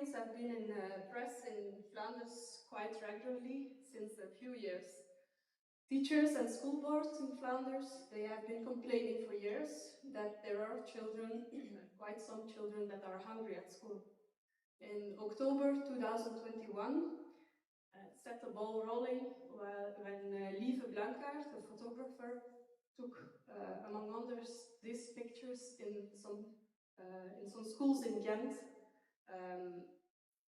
meals have been in press in Flanders quite regularly since a few years. Teachers and school boards in Flanders, they have been complaining for years that there are children, quite some children, that are hungry at school. In October 2021, set the ball rolling when Leuven, the photographer, took, among others, these pictures in some schools in Ghent,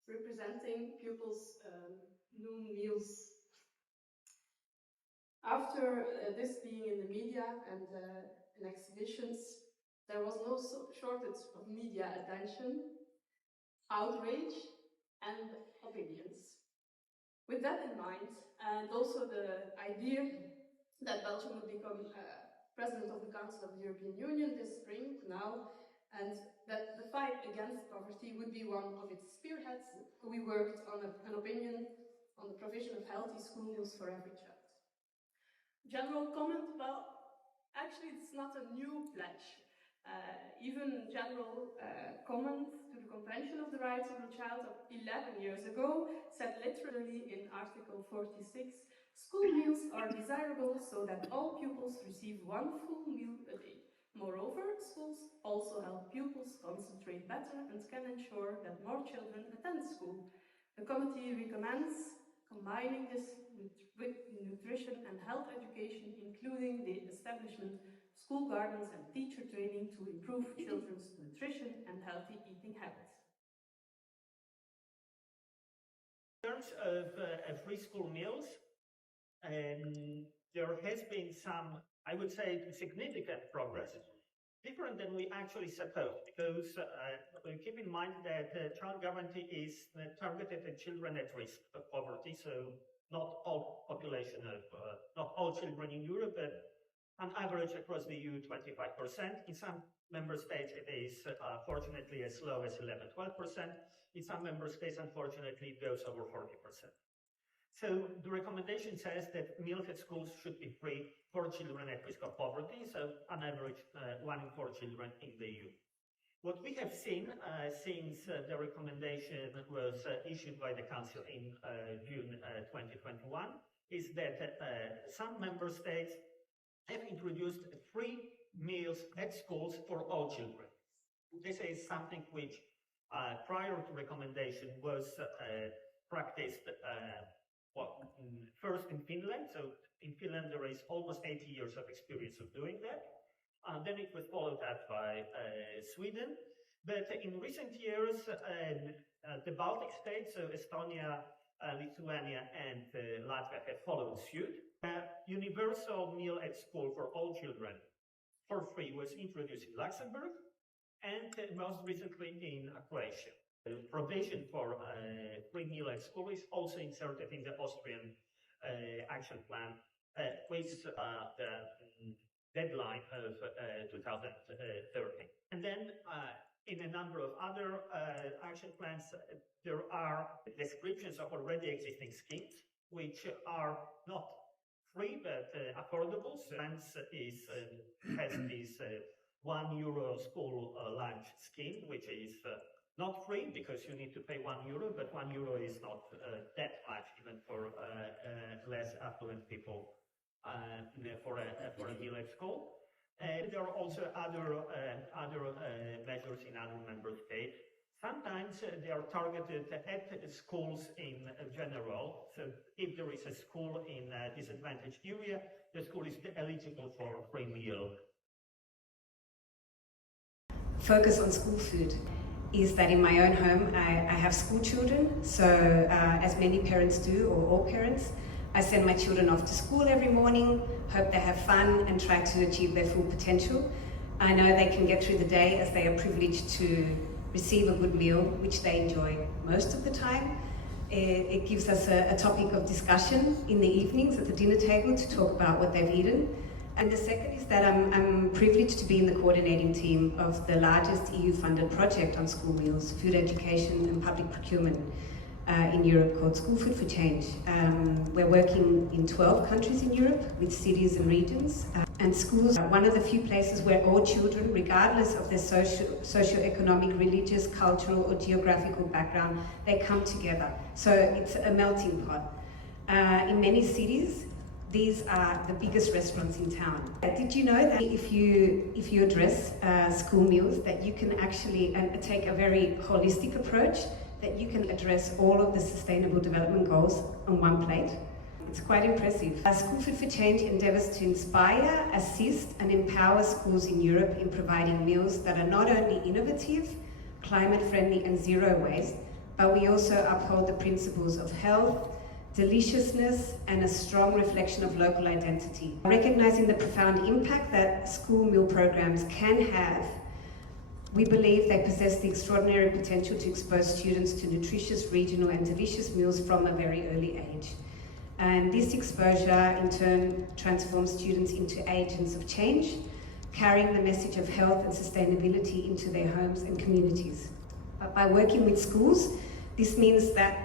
representing pupils' noon meals. After this being in the media and in exhibitions, there was no shortage of media attention, outrage, and opinions. With that in mind, and also the idea that Belgium would become President of the Council of the European Union this spring now, and that the fight against poverty would be one of its spearheads, we worked on an opinion on the provision of healthy school meals for every child. General comment, well, actually it's not a new pledge. Even general comment to the Convention of the Rights of the Child of 11 years ago said literally in Article 46, school meals are desirable so that all pupils receive one full meal a day. Moreover, schools also help pupils concentrate better and can ensure that more children attend school. The committee recommends combining this with nutrition and health education, including the establishment of school gardens and teacher training to improve children's nutrition and healthy eating habits. In terms of free school meals, there has been some, I would say, significant progress. Different than we actually supposed, because keep in mind that child guarantee is targeted at children at risk of poverty, so not all population of, not all children in Europe, but on average across the EU, 25%. In some member states, it is fortunately as low as 11–12%. In some member states, unfortunately, it goes over 40%. So the recommendation says that meals at schools should be free for children at risk of poverty, so on average 1 in 4 children in the EU. What we have seen since the recommendation was issued by the Council in June 2021 is that some member states have introduced free meals at schools for all children. This is something which prior to recommendation was practiced first in Finland. So in Finland there is almost 80 years of experience of doing that. Then it was followed up by Sweden. But in recent years, the Baltic states, so Estonia, Lithuania and Latvia have followed suit. Universal meal at school for all children for free was introduced in Luxembourg and most recently in Croatia. The provision for free meal at school is also inserted in the Austrian action plan with the deadline of 2030. And then in a number of other action plans, there are descriptions of already existing schemes, which are not free but affordable. So France has this €1 school lunch scheme, which is not free because you need to pay €1, but €1 is not that much even for less affluent people for a meal at school. There are also other measures in other member states. Sometimes they are targeted at schools in general. So if there is a school in a disadvantaged area, the school is eligible for a free meal. Focus on school food is that in my own home I have school children, so as many parents do, or all parents, I send my children off to school every morning, hope they have fun and try to achieve their full potential. I know they can get through the day as they are privileged to receive a good meal, which they enjoy most of the time. It gives us a topic of discussion in the evenings at the dinner table to talk about what they've eaten. And the second is that I'm privileged to be in the coordinating team of the largest EU-funded project on school meals, food education and public procurement. in Europe called School Food for Change. We're working in 12 countries in Europe with cities and regions. And schools are one of the few places where all children, regardless of their socio-economic, religious, cultural or geographical background, they come together. So it's a melting pot. In many cities, these are the biggest restaurants in town. Did you know that if you address school meals, that you can actually take a very holistic approach, that you can address all of the Sustainable Development Goals on one plate? It's quite impressive. School Food for Change endeavours to inspire, assist and empower schools in Europe in providing meals that are not only innovative, climate-friendly and zero waste, but we also uphold the principles of health, deliciousness and a strong reflection of local identity. Recognising the profound impact that school meal programs can have, we believe they possess the extraordinary potential to expose students to nutritious, regional and delicious meals from a very early age. And this exposure in turn transforms students into agents of change, carrying the message of health and sustainability into their homes and communities. But by working with schools, this means that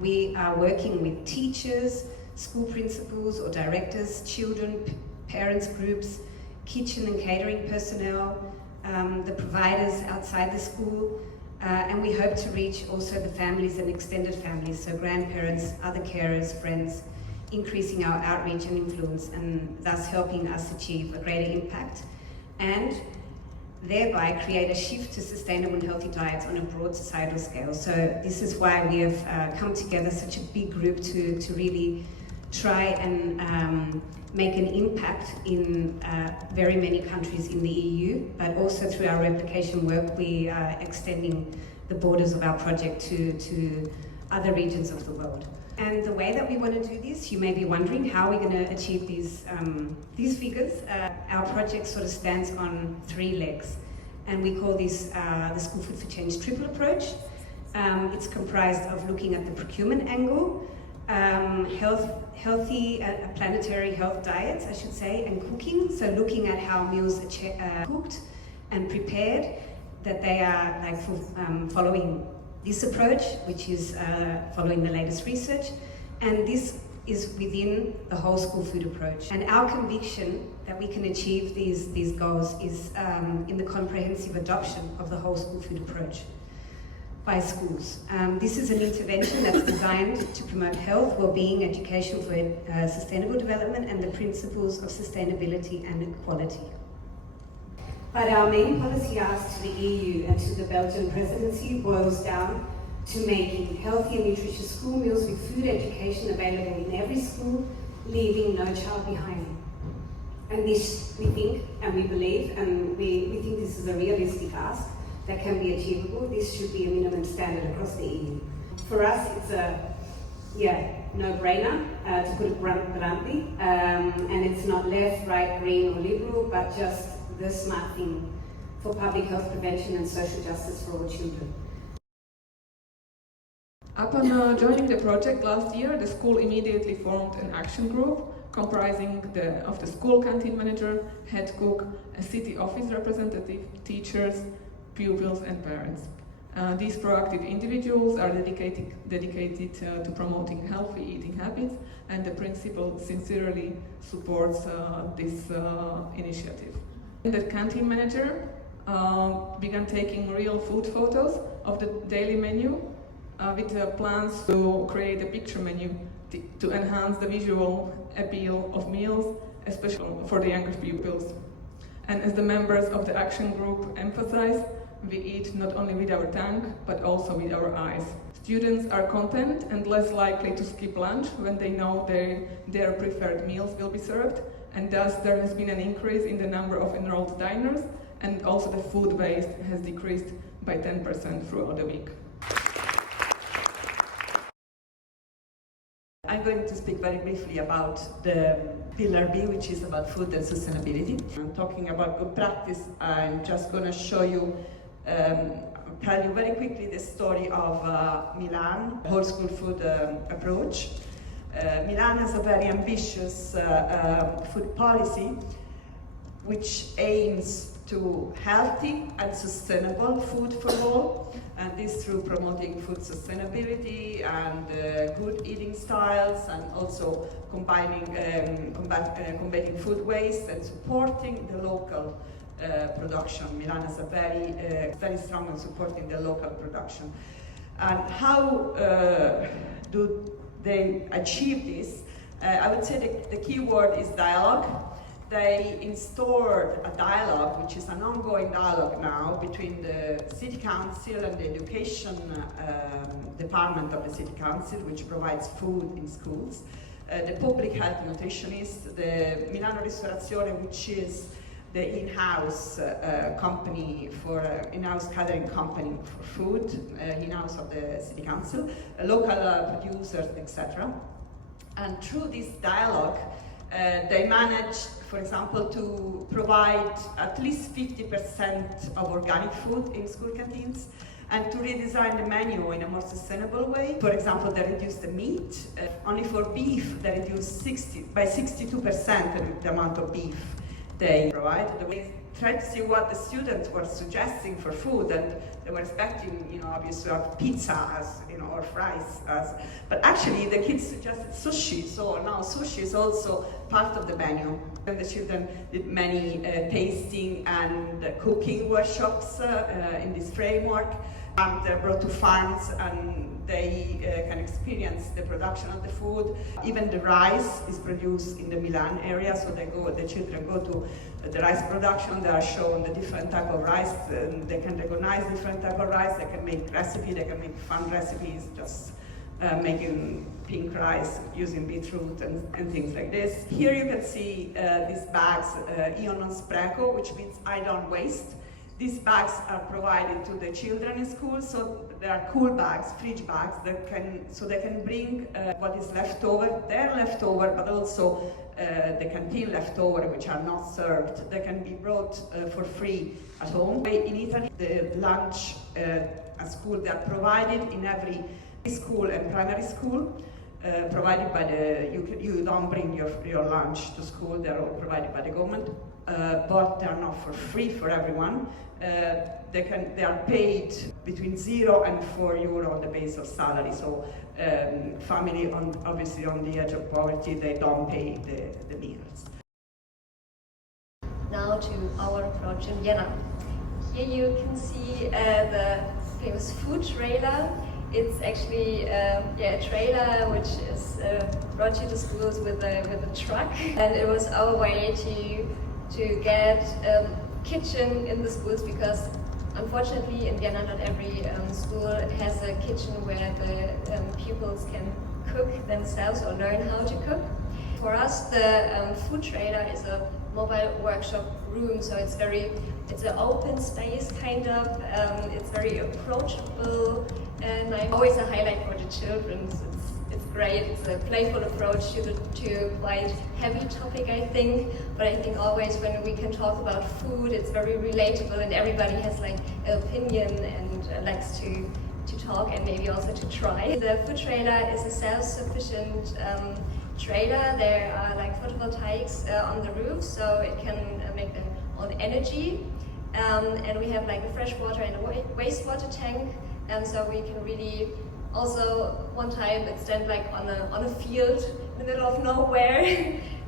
we are working with teachers, school principals or directors, children, parents groups, kitchen and catering personnel, the providers outside the school, and we hope to reach also the families and extended families, so grandparents, other carers, friends, increasing our outreach and influence and thus helping us achieve a greater impact and thereby create a shift to sustainable and healthy diets on a broad societal scale. So this is why we have come together, such a big group, to really try and make an impact in very many countries in the EU, but also through our replication work, we are extending the borders of our project to other regions of the world. And the way that we want to do this, you may be wondering, how are we going to achieve these figures? Our project sort of stands on 3 legs, and we call this the School Food for Change triple approach. It's comprised of looking at the procurement angle, healthy planetary health diets, I should say, and cooking. So looking at how meals are cooked and prepared, that they are like following this approach, which is following the latest research, and this is within the whole school food approach. And our conviction that we can achieve these goals is in the comprehensive adoption of the whole school food approach by schools. This is an intervention that's designed to promote health, well-being, education for sustainable development and the principles of sustainability and equality. But our main policy ask to the EU and to the Belgian Presidency boils down to making healthy and nutritious school meals with food education available in every school, leaving no child behind. And this, we think, and we believe, and we think this is a realistic ask that can be achievable. This should be a minimum standard across the EU. For us, it's a no-brainer, to put it bluntly, and it's not left, right, green or liberal, but just the smart thing for public health prevention and social justice for all children. Upon joining the project last year, the school immediately formed an action group comprising of the school canteen manager, head cook, a city office representative, teachers, pupils and parents. These proactive individuals are dedicated to promoting healthy eating habits, and the principal sincerely supports this initiative. The canteen manager began taking real food photos of the daily menu with plans to create a picture menu to enhance the visual appeal of meals, especially for the younger pupils. And as the members of the action group emphasize, we eat not only with our tongue, but also with our eyes. Students are content and less likely to skip lunch when they know their preferred meals will be served, and thus there has been an increase in the number of enrolled diners, and also the food waste has decreased by 10% throughout the week. I'm going to speak very briefly about the Pillar B, which is about food and sustainability. I'm talking about good practice. I'm just going to show you, tell you very quickly the story of Milan, whole school food approach. Milan has a very ambitious food policy which aims to healthy and sustainable food for all, and this through promoting food sustainability and good eating styles, and also combating food waste and supporting the local production. Milan is very strong in supporting the local production. And how do they achieve this? I would say the key word is dialogue. They installed a dialogue, which is an ongoing dialogue now, between the City Council and the Education Department of the City Council, which provides food in schools, the public health nutritionist, the Milano Ristorazione, which is the in-house company for in-house catering company for food, in-house of the City Council, local producers, etc. And through this dialogue, they managed, for example, to provide at least 50% of organic food in school canteens, and to redesign the menu in a more sustainable way. For example, they reduced the meat. Only for beef, they reduced by 62% the amount of beef they provided. We tried to see what the students were suggesting for food, and they were expecting, obviously, to have pizza or fries. But actually, the kids suggested sushi, so now sushi is also part of the menu. And the children did many tasting and cooking workshops in this framework. They're brought to farms and they can experience the production of the food. Even the rice is produced in the Milan area, so the children go to the rice production. They are shown the different type of rice, and they can recognize different type of rice. They can make recipes. They can make fun recipes, just making pink rice using beetroot and things like this. Here you can see these bags, Io non spreco, which means I don't waste. These bags are provided to the children in school, so they are cool bags, fridge bags, so they can bring what is left over, their leftover, but also the canteen leftover, which are not served. They can be brought for free at home. In Italy, the lunch at school, they are provided in every school and primary school. Provided by you don't bring your lunch to school, they're all provided by the government, but they're not for free for everyone. They are paid between €0 and €4 on the base of salary, so family obviously on the edge of poverty, they don't pay the meals. Now to our project in Vienna. Here you can see the famous food trailer. It's actually a trailer which is brought you to schools with a truck, and it was our way to get kitchen in the schools, because unfortunately in Vienna not every school has a kitchen where the pupils can cook themselves or learn how to cook. For us, the food trailer is a mobile workshop room, so it's an open space kind of. It's very approachable, and always a highlight for the children. So it's great. It's a playful approach to quite heavy topic, I think. But I think always when we can talk about food, it's very relatable, and everybody has like an opinion and likes to talk and maybe also to try. The food trailer is a self-sufficient trailer. There are like photovoltaics on the roof, so it can make their own energy. And we have like a freshwater and a wastewater tank, and so we can really also one time it stand like on a field in the middle of nowhere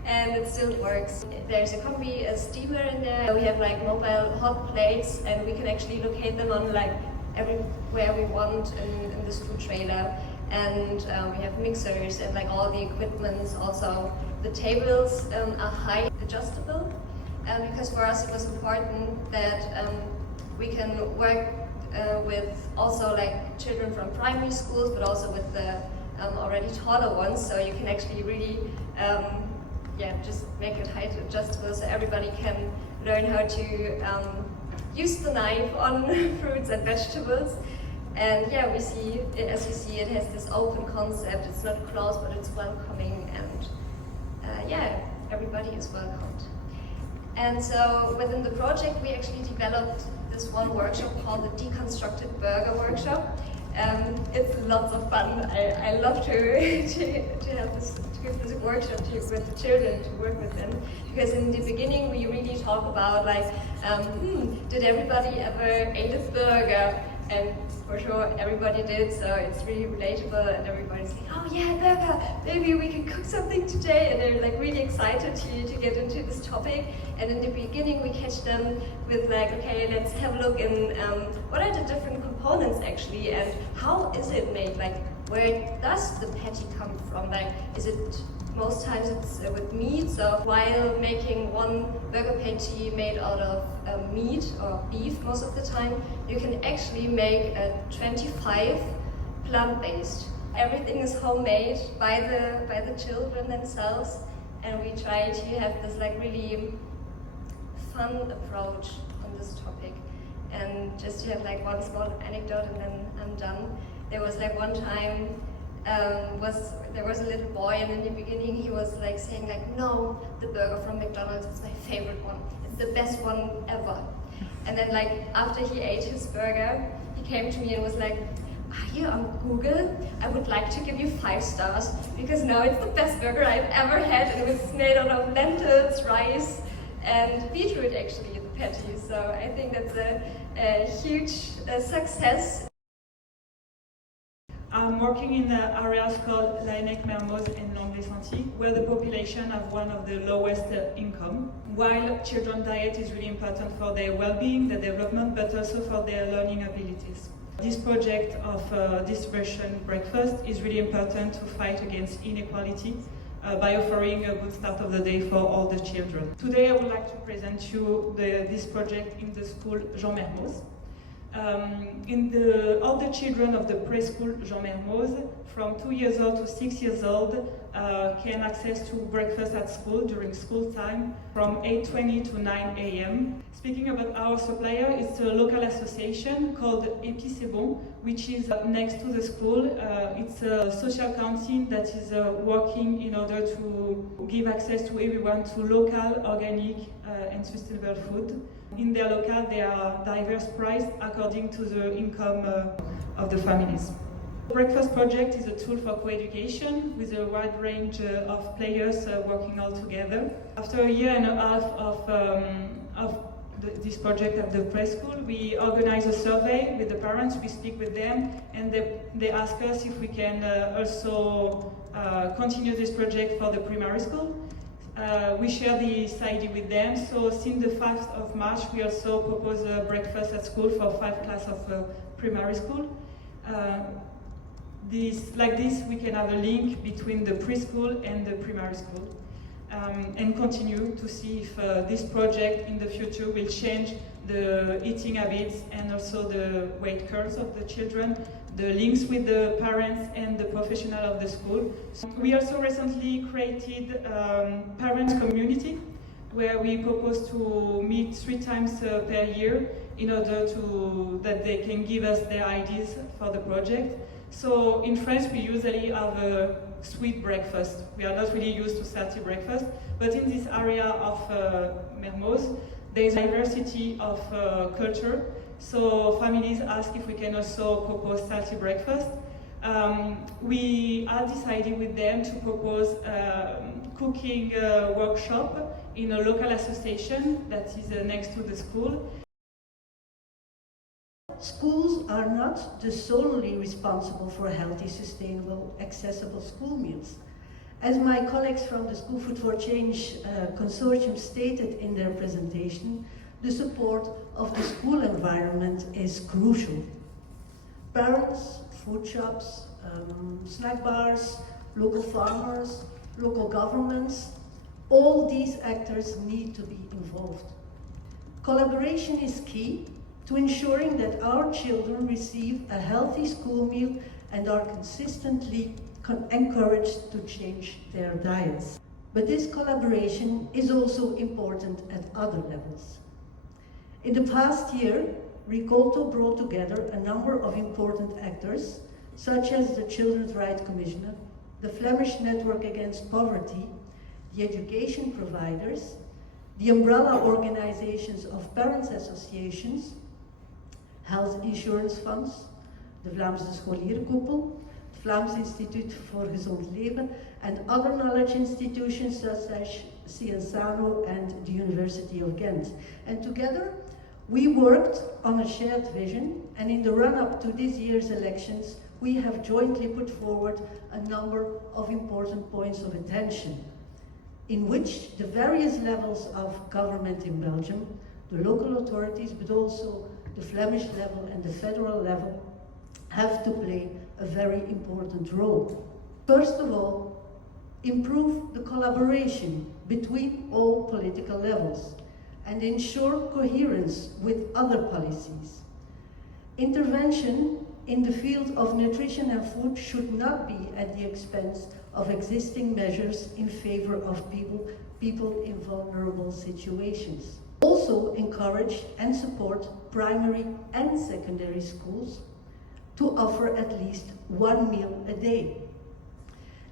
and it still works. There's a steamer in there. We have like mobile hot plates, and we can actually locate them on like everywhere we want in this food trailer. And we have mixers and like all the equipments. Also the tables are height adjustable, because for us it was important that we can work with also like children from primary schools, but also with the already taller ones, so you can actually really just make it height adjustable, so everybody can learn how to use the knife on fruits and vegetables. And yeah, we see, as you see, it has this open concept. It's not closed, but it's welcoming, and everybody is welcomed. And so within the project, we actually developed this one workshop called the Deconstructed Burger Workshop. It's lots of fun. I love to have this, to give this workshop with the children, to work with them, because in the beginning we really talked talk about like, did everybody ever ate a burger? And for sure everybody did, so it's really relatable, and everybody's like, oh yeah, burger, maybe we can cook something today, and they're like really excited to get into this topic. And in the beginning we catch them with like, okay, let's have a look in what are the different components actually, and how is it made, like where does the patty come from, like is it, most times it's with meat, so while making one burger patty made out of meat or beef most of the time, you can actually make a 25 plant-based. Everything is homemade by the children themselves, and we try to have this like really fun approach on this topic. And just to have like one small anecdote and then I'm done. There was like one time there was a little boy, and in the beginning he was like saying like, no, the burger from McDonald's is my favorite one. It's the best one ever. And then like after he ate his burger, he came to me and was like, are you on Google? I would like to give you 5 stars because now it's the best burger I've ever had, and it was made out of lentils, rice, and beetroot actually, the patty. So I think that's a huge success. I'm working in areas called Mermoz and Leuven, where the population have one of the lowest income. While children's diet is really important for their well-being, their development, but also for their learning abilities. This project of distribution breakfast is really important to fight against inequality by offering a good start of the day for all the children. Today I would like to present you this project in the school Jean Mermoz. All the children of the preschool Jean Mermoz from 2 years old to 6 years old can access to breakfast at school during school time from 8:20 to 9 a.m. Speaking about our supplier, it's a local association called Ecosistemi, which is next to the school. It's a social canteen that is working in order to give access to everyone to local, organic and sustainable food. In their local, they are diverse priced according to the income of the families. The Breakfast Project is a tool for co-education with a wide range of players working all together. After a year and a half of this project at the preschool, we organize a survey with the parents, we speak with them, and they ask us if we can also continue this project for the primary school. We share this idea with them, so since the 5th of March we also propose a breakfast at school for 5 classes of primary school. Like this we can have a link between the preschool and the primary school and continue to see if this project in the future will change the eating habits and also the weight curves of the children, the links with the parents and the professional of the school. So we also recently created parents community where we propose to meet 3 times per year in order that they can give us their ideas for the project. So in France we usually have a sweet breakfast. We are not really used to salty breakfast, but in this area of Mermoz there is a diversity of culture. So families ask if we can also propose salty breakfast. We are deciding with them to propose cooking workshop in a local association that is next to the school. Schools are not the solely responsible for healthy, sustainable, accessible school meals. As my colleagues from the School Food for Change consortium stated in their presentation, the support of the school environment is crucial. Parents, food shops, snack bars, local farmers, local governments, all these actors need to be involved. Collaboration is key to ensuring that our children receive a healthy school meal and are consistently encouraged to change their diets. But this collaboration is also important at other levels. In the past year, Ricolto brought together a number of important actors, such as the Children's Rights Commissioner, the Flemish Network Against Poverty, the education providers, the umbrella organizations of parents' associations, health insurance funds, the Vlaamse Scholierenkoepel, the Vlaams Instituut voor Gezond Leven, and other knowledge institutions such as Cienzano, and the University of Ghent. And together, we worked on a shared vision, and in the run-up to this year's elections, we have jointly put forward a number of important points of attention, in which the various levels of government in Belgium, the local authorities, but also the Flemish level and the federal level, have to play a very important role. First of all, improve the collaboration between all political levels and ensure coherence with other policies. Intervention in the field of nutrition and food should not be at the expense of existing measures in favor of people in vulnerable situations. Also encourage and support primary and secondary schools to offer at least one meal a day.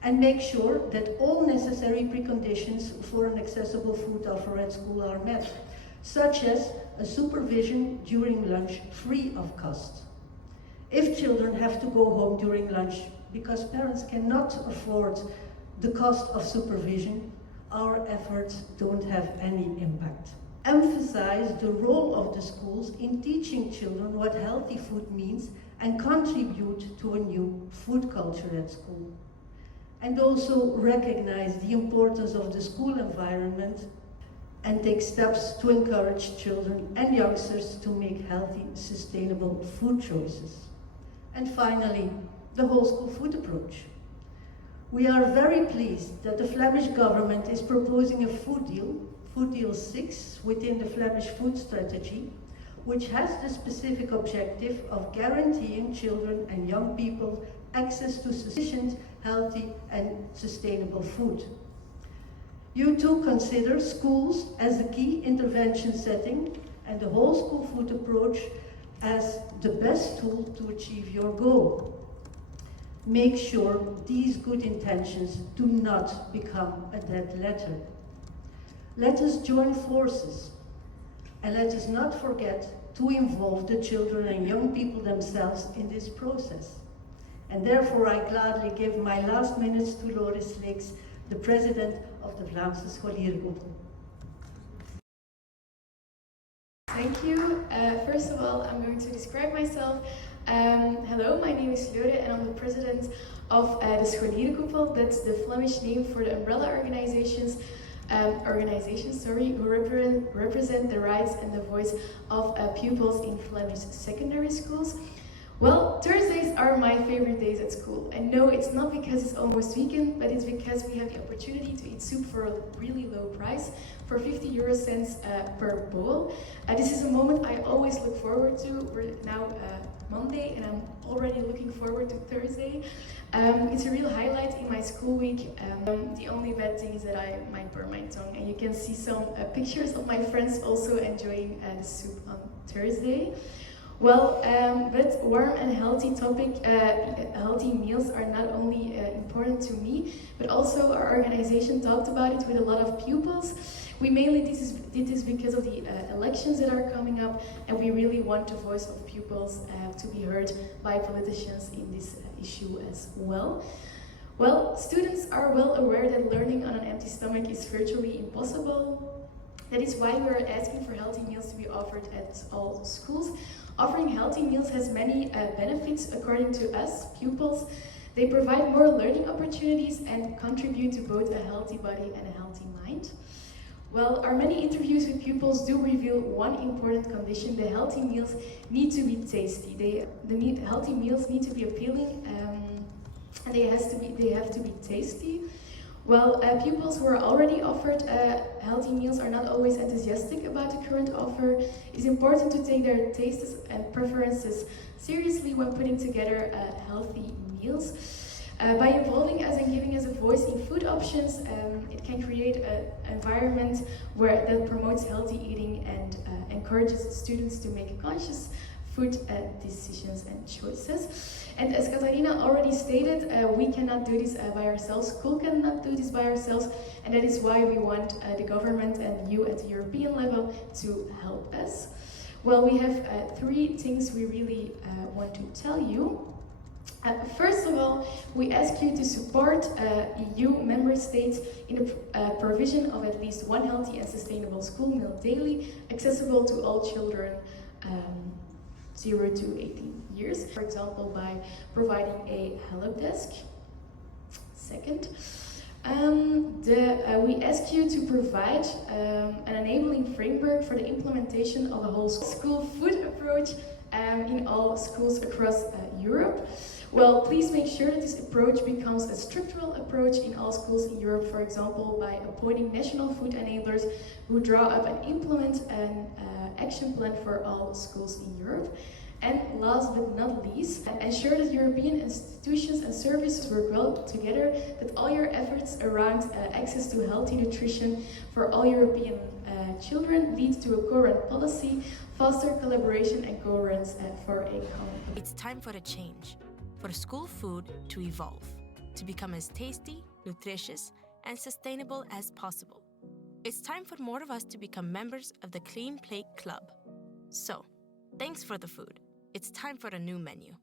And make sure that all necessary preconditions for an accessible food offer at school are met, such as a supervision during lunch free of cost. If children have to go home during lunch because parents cannot afford the cost of supervision, our efforts don't have any impact. Emphasize the role of the schools in teaching children what healthy food means and contribute to a new food culture at school. And also recognize the importance of the school environment and take steps to encourage children and youngsters to make healthy, sustainable food choices. And finally, the whole school food approach. We are very pleased that the Flemish government is proposing a food deal 6, within the Flemish food strategy, which has the specific objective of guaranteeing children and young people access to sufficient, healthy and sustainable food. You too consider schools as a key intervention setting and the whole school food approach as the best tool to achieve your goal. Make sure these good intentions do not become a dead letter. Let us join forces, and let us not forget to involve the children and young people themselves in this process. And therefore I gladly give my last minutes to Sleeckx, the President of the Vlaamse Scholierenkoepel. Thank you. First of all, I'm going to describe myself. Hello, my name is Leuven and I'm the president of the Scholierenkoepel. That's the Flemish name for the umbrella organizations who represent the rights and the voice of pupils in Flemish secondary schools. Well, Thursdays are my favorite days at school. And no, it's not because it's almost weekend, but it's because we have the opportunity to eat soup for a really low price, for 50 € per bowl. This is a moment I always look forward to. We're now Monday and I'm already looking forward to Thursday. It's a real highlight in my school week. The only bad thing is that I might burn my tongue, and you can see some pictures of my friends also enjoying the soup on Thursday. Well, but warm and healthy healthy meals are not only important to me, but also our organization talked about it with a lot of pupils. We mainly did this because of the elections that are coming up, and we really want the voice of pupils to be heard by politicians in this issue as well. Well, students are well aware that learning on an empty stomach is virtually impossible. That is why we are asking for healthy meals to be offered at all schools. Offering healthy meals has many benefits according to us, pupils. They provide more learning opportunities and contribute to both a healthy body and a healthy mind. Well, our many interviews with pupils do reveal one important condition: the healthy meals need to be tasty. The healthy meals need to be appealing, and they have to be tasty. Well, pupils who are already offered healthy meals are not always enthusiastic about the current offer. It's important to take their tastes and preferences seriously when putting together healthy meals. By involving us and giving us a voice in food options, it can create an environment that promotes healthy eating and encourages students to make conscious food decisions and choices. And as Katarina already stated, we cannot do this by ourselves, school cannot do this by ourselves, and that is why we want the government and you at the European level to help us. Well, we have 3 things we really want to tell you. First of all, we ask you to support EU member states in the provision of at least one healthy and sustainable school meal daily, accessible to all children 0 to 18 years. For example, by providing a help desk. Second, we ask you to provide an enabling framework for the implementation of a whole school food approach in all schools across Europe. Well, please make sure that this approach becomes a structural approach in all schools in Europe, for example, by appointing national food enablers who draw up and implement an action plan for all schools in Europe. And last but not least, ensure that European institutions and services work well together, that all your efforts around access to healthy nutrition for all European children lead to a coherent policy, foster collaboration and coherence for a common. It's time for a change, for school food to evolve, to become as tasty, nutritious, and sustainable as possible. It's time for more of us to become members of the Clean Plate Club. So, thanks for the food. It's time for a new menu.